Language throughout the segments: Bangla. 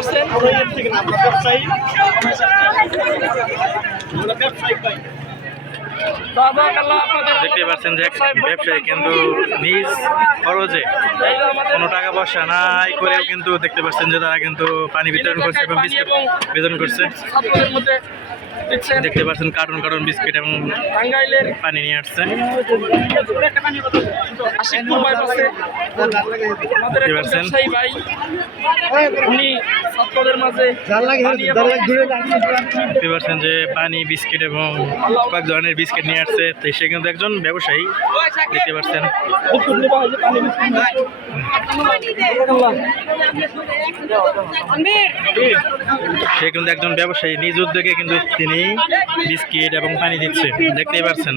আসছেন? দেখতে পাচ্ছেন যে ব্যবসায়ী কিন্তু নিজ খরচে কোনো টাকা পয়সা নাই করেও কিন্তু দেখতে পাচ্ছেন যে তারা কিন্তু পানি বিতরণ করছে এবং বিস্কুট বিতরণ করছে। দেখতে পাচ্ছেন কার্টুন কার্টুন বিস্কিট এবং টাঙ্গাইলের পানি নিয়ে আসছে। আশিকপুর বাইপাসে আমাদের এক ব্যবসায়ী ভাই, উনি ছাত্রদের মাঝে দেখতে পাচ্ছেন যে পানি বিস্কিট এবং কয়েক ধরনের বিস্কিট নিয়ে আসছে। তো সে কিন্তু একজন ব্যবসায়ী দেখতে পাচ্ছেন। সে কিন্তু একজন ব্যবসায়ী, নিজ উদ্যোগে কিন্তু তিনি বিস্কিট এবং পানি দিচ্ছে দেখতেই পাচ্ছেন।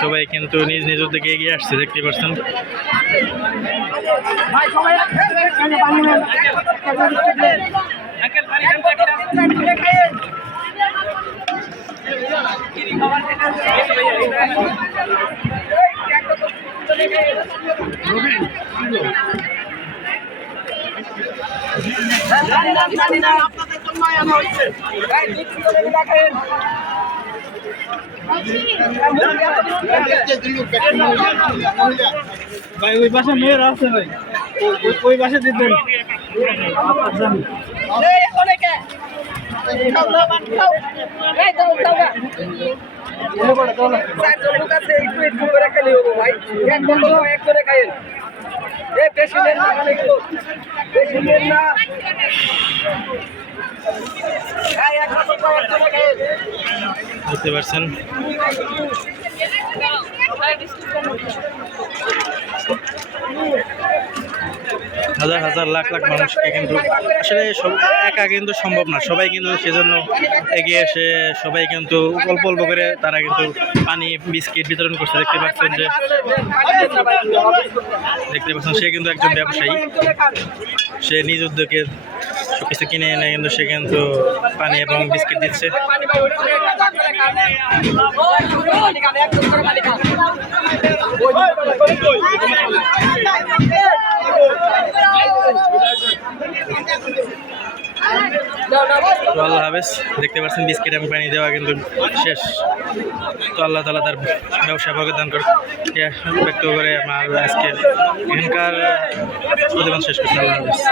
সবাই কিন্তু নিজ নিজ উদ্যোগে এগিয়ে আসছে দেখতে পাচ্ছেন। ভাই ওই পাশে মেয়েরা আছে ভাই, ওই পাশে দিতেন। বুঝতে পারছেন হাজার হাজার লাখ লাখ মানুষকে কিন্তু আসলে একা কিন্তু সম্ভব না, সবাই কিন্তু সেজন্য এগিয়ে এসে সবাই কিন্তু অল্প অল্প করে তারা কিন্তু পানি বিস্কিট বিতরণ করছে। দেখতে পাচ্ছেন যে সে কিন্তু একজন ব্যবসায়ী, সে নিজ উদ্যোগে সবকিছু কিনে এনে কিন্তু সে কিন্তু পানি এবং বিস্কিট দিচ্ছে। তো আল্লাহ হাফেজ। দেখতে পাচ্ছেন বিস্কিট এবং পানি দেওয়া কিন্তু শেষ। তো আল্লাহ তাআলা তার ব্যবসা প্রদান করে ব্যক্ত করে আমার আজকে এখানকার প্রতিবেদন শেষ করছি। আল্লাহ হাফেজ।